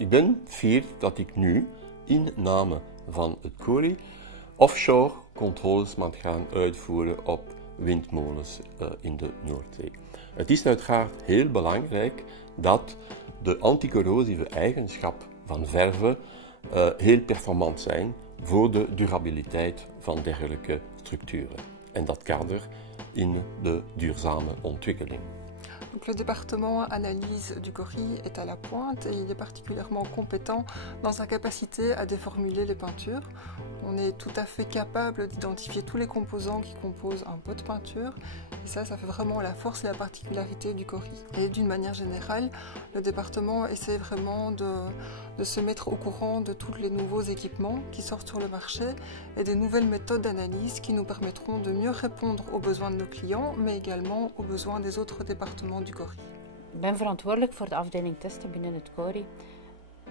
Ik ben fier dat ik nu, in naam van het CORI, offshore controles mag gaan uitvoeren op windmolens in de Noordzee. Het is uiteraard heel belangrijk dat de anticorrosieve eigenschap van verven heel performant zijn voor de durabiliteit van dergelijke structuren. En dat kader in de duurzame ontwikkeling. Donc le département analyse du CORI est à la pointe et il est particulièrement compétent dans sa capacité à déformuler les peintures. On est tout à fait capable d'identifier tous les composants qui composent un pot de peinture et ça fait vraiment la force et la particularité du CORI. Et d'une manière générale, le département essaie vraiment de se mettre au courant de tous les nouveaux équipements qui sortent sur le marché et des nouvelles méthodes d'analyse qui nous permettront de mieux répondre aux besoins de nos clients, mais également aux besoins des autres départements du CORI. Ik ben verantwoordelijk voor de afdeling testen binnen het CORI.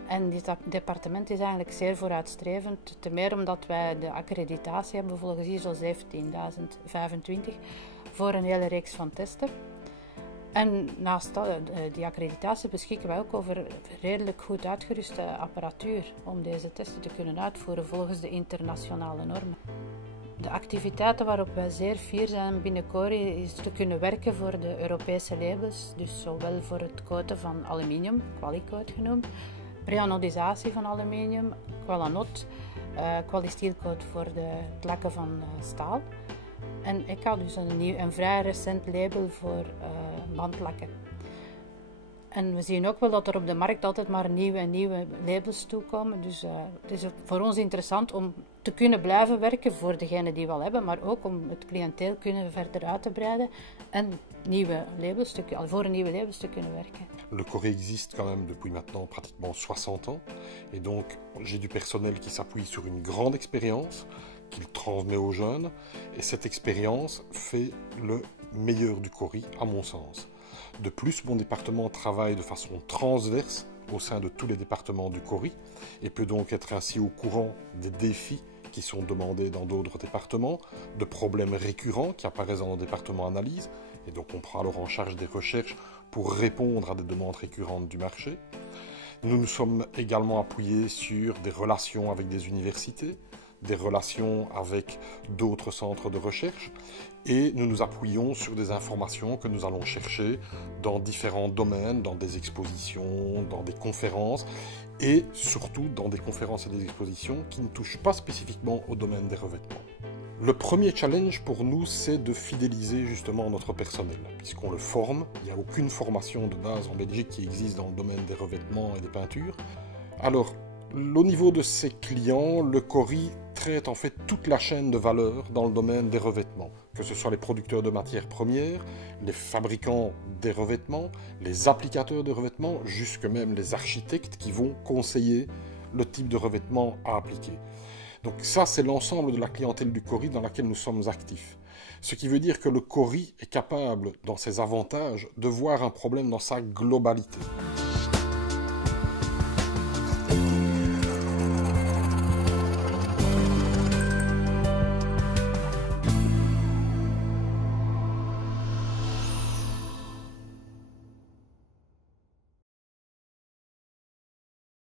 En dit departement is eigenlijk zeer vooruitstrevend, te meer omdat wij de accreditatie hebben volgens ISO 17025 voor een hele reeks van testen. En naast die accreditatie beschikken wij ook over redelijk goed uitgeruste apparatuur om deze testen te kunnen uitvoeren volgens de internationale normen. De activiteiten waarop wij zeer fier zijn binnen CORI is te kunnen werken voor de Europese labels, dus zowel voor het coaten van aluminium, Qualicoat genoemd, preanodisatie van aluminium, Qualanot, Qualisteelcoat voor het lakken van staal. En ECA, dus een vrij recent label voor bandlakken. En we zien ook wel dat er op de markt altijd maar nieuwe labels toekomen. Dus het is voor ons interessant om te kunnen blijven werken voor degenen die we al hebben, maar ook om het cliënteel kunnen verder uit te breiden en voor een nieuwe labels te kunnen werken. Le CORI existe quand même depuis maintenant pratiquement 60 ans et donc j'ai du personnel qui s'appuie sur une grande expérience qu'il transmet aux jeunes et cette expérience fait le meilleur du CORI à mon sens. De plus, mon département travaille de façon transverse au sein de tous les départements du CORI et peut donc être ainsi au courant des défis qui sont demandés dans d'autres départements, de problèmes récurrents qui apparaissent dans nos départements analyse, et donc on prend alors en charge des recherches pour répondre à des demandes récurrentes du marché. Nous nous sommes également appuyés sur des relations avec des universités, des relations avec d'autres centres de recherche et nous nous appuyons sur des informations que nous allons chercher dans différents domaines, dans des expositions, dans des conférences et surtout dans des conférences et des expositions qui ne touchent pas spécifiquement au domaine des revêtements. Le premier challenge pour nous, c'est de fidéliser justement notre personnel, puisqu'on le forme. Il n'y a aucune formation de base en Belgique qui existe dans le domaine des revêtements et des peintures. Alors, au niveau de ses clients, le CORI traite en fait toute la chaîne de valeur dans le domaine des revêtements, que ce soit les producteurs de matières premières, les fabricants des revêtements, les applicateurs de revêtements, jusque même les architectes qui vont conseiller le type de revêtement à appliquer. Donc ça, c'est l'ensemble de la clientèle du CORI dans laquelle nous sommes actifs. Ce qui veut dire que le CORI est capable, dans ses avantages, de voir un problème dans sa globalité.